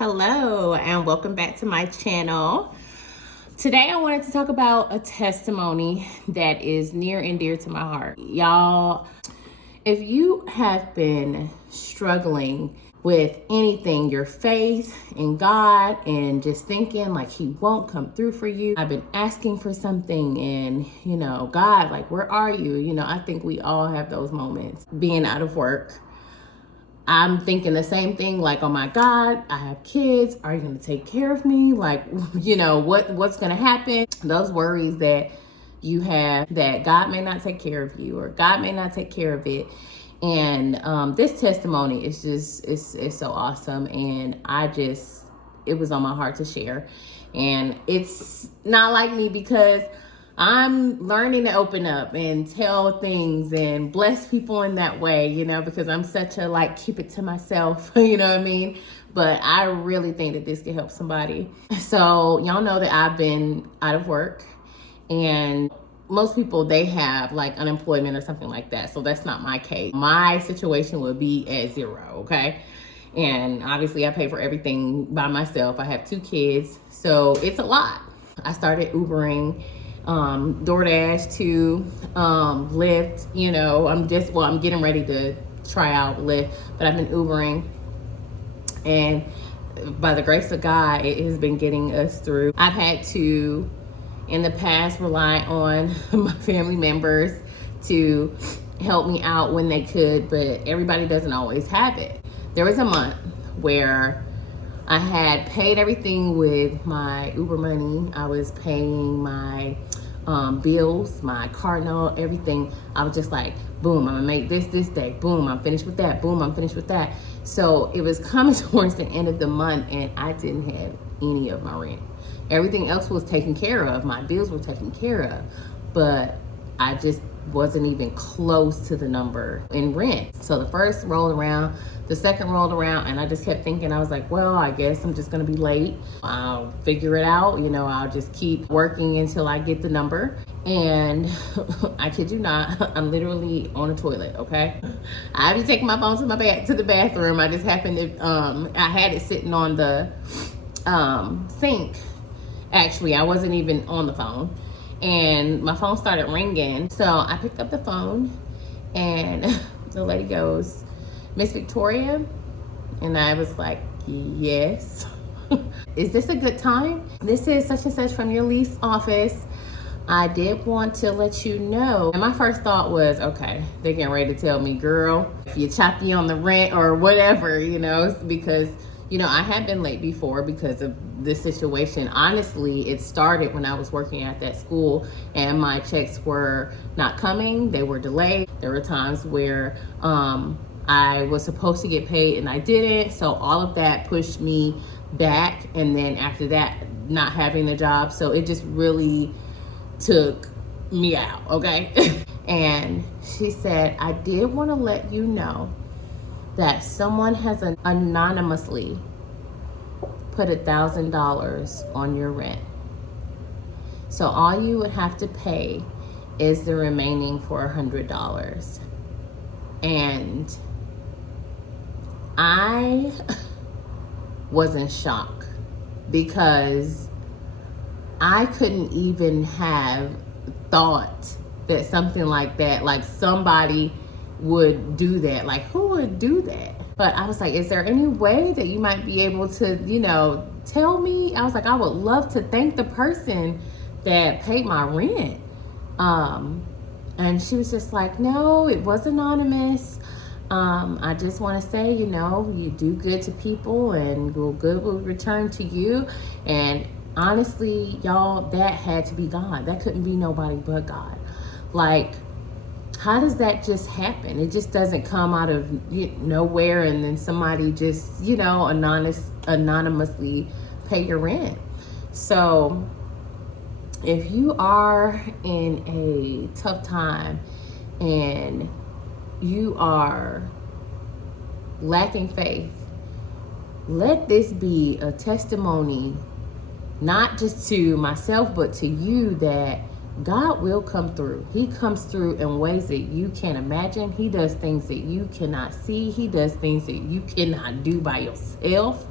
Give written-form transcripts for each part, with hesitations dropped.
Hello and welcome back to my channel. Today I wanted to talk about a testimony that is near and dear to my heart. Y'all, if you have been struggling with anything, your faith in God and just thinking like he won't come through for you, I've been asking for something and God, like, where are you? I think we all have those moments. Being out of work, I'm thinking the same thing, like, oh my God, I have kids. Are you going to take care of me? Like, what's going to happen? Those worries that you have that God may not take care of you or God may not take care of it. And this testimony is just, it's so awesome. And it was on my heart to share. And it's not like me because I'm learning to open up and tell things and bless people in that way, because I'm such a keep it to myself, you know what I mean? But I really think that this could help somebody. So y'all know that I've been out of work, and most people, they have like unemployment or something like that. So that's not my case. My situation would be at zero, okay? And obviously I pay for everything by myself. I have 2 kids, so it's a lot. I started Ubering, DoorDash to Lyft. I'm getting ready to try out Lyft, but I've been Ubering, and by the grace of God, it has been getting us through. I've had to, in the past, rely on my family members to help me out when they could, but everybody doesn't always have it. There was a month where I had paid everything with my Uber money. I was paying my bills, my car note, everything. I was just like, boom, I'm gonna make this day. Boom, I'm finished with that. Boom, I'm finished with that. So it was coming towards the end of the month, and I didn't have any of my rent. Everything else was taken care of. My bills were taken care of, but I just wasn't even close to the number in rent. So the first rolled around, the second rolled around, and I just kept thinking, I was like, well, I guess I'm just gonna be late. I'll figure it out. I'll just keep working until I get the number. And I kid you not, I'm literally on a toilet, okay? I be taking my phone to the bathroom. I just happened to, I had it sitting on the sink. Actually, I wasn't even on the phone. And my phone started ringing. So I picked up the phone, and the lady goes, Miss Victoria? And I was like, yes. Is this a good time? This is such and such from your lease office. I did want to let you know. And my first thought was, okay, they're getting ready to tell me, girl, if you choppy on the rent or whatever, because I had been late before because of this situation. Honestly, it started when I was working at that school and my checks were not coming. They were delayed. There were times where I was supposed to get paid and I didn't. So all of that pushed me back. And then after that, not having a job. So it just really took me out, okay? And she said, I did want to let you know that someone has anonymously put $1,000 on your rent. So all you would have to pay is the remaining $400. And I was in shock because I couldn't even have thought that something like that, like somebody would do that. Like, who would do that? But I was like, is there any way that you might be able to, tell me? I was like, I would love to thank the person that paid my rent. And she was just like, no, it was anonymous. I just want to say, you do good to people and good will return to you. And honestly, y'all, that had to be God. That couldn't be nobody but God. Like, how does that just happen? It just doesn't come out of nowhere and then somebody just, anonymously pay your rent. So if you are in a tough time and you are lacking faith, let this be a testimony, not just to myself, but to you, that God will come through. He comes through in ways that you can't imagine. He does things that you cannot see. He does things that you cannot do by yourself.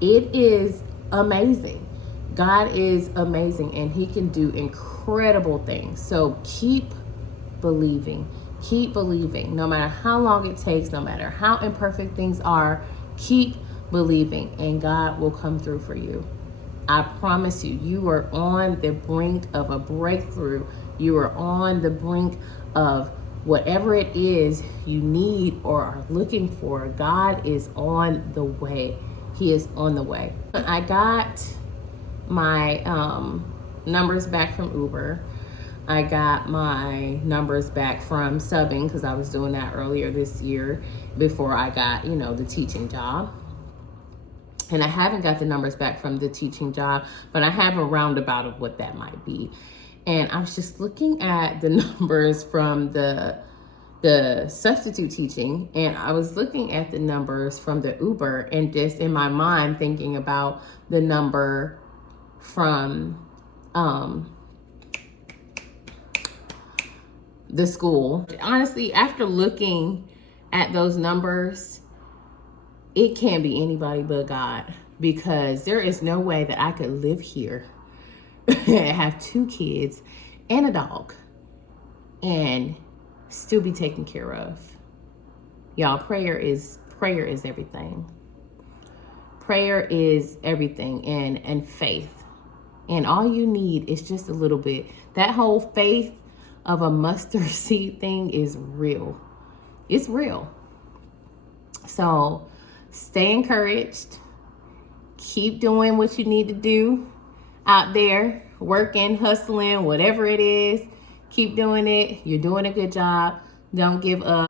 It is amazing. God is amazing and he can do incredible things. So keep believing. Keep believing. No matter how long it takes, no matter how imperfect things are, keep believing and God will come through for you. I promise you, you are on the brink of a breakthrough. You are on the brink of whatever it is you need or are looking for. God is on the way. He is on the way. I got my numbers back from Uber. I got my numbers back from subbing because I was doing that earlier this year before I got, the teaching job. And I haven't got the numbers back from the teaching job, but I have a roundabout of what that might be. And I was just looking at the numbers from the substitute teaching, and I was looking at the numbers from the Uber and just in my mind thinking about the number from the school. Honestly, after looking at those numbers, it can't be anybody but God, because there is no way that I could live here and have 2 kids and a dog and still be taken care of. Y'all, prayer is everything. Prayer is everything, and faith. And all you need is just a little bit. That whole faith of a mustard seed thing is real. It's real. So stay encouraged. Keep doing what you need to do out there, working, hustling, whatever it is. Keep doing it. You're doing a good job. Don't give up.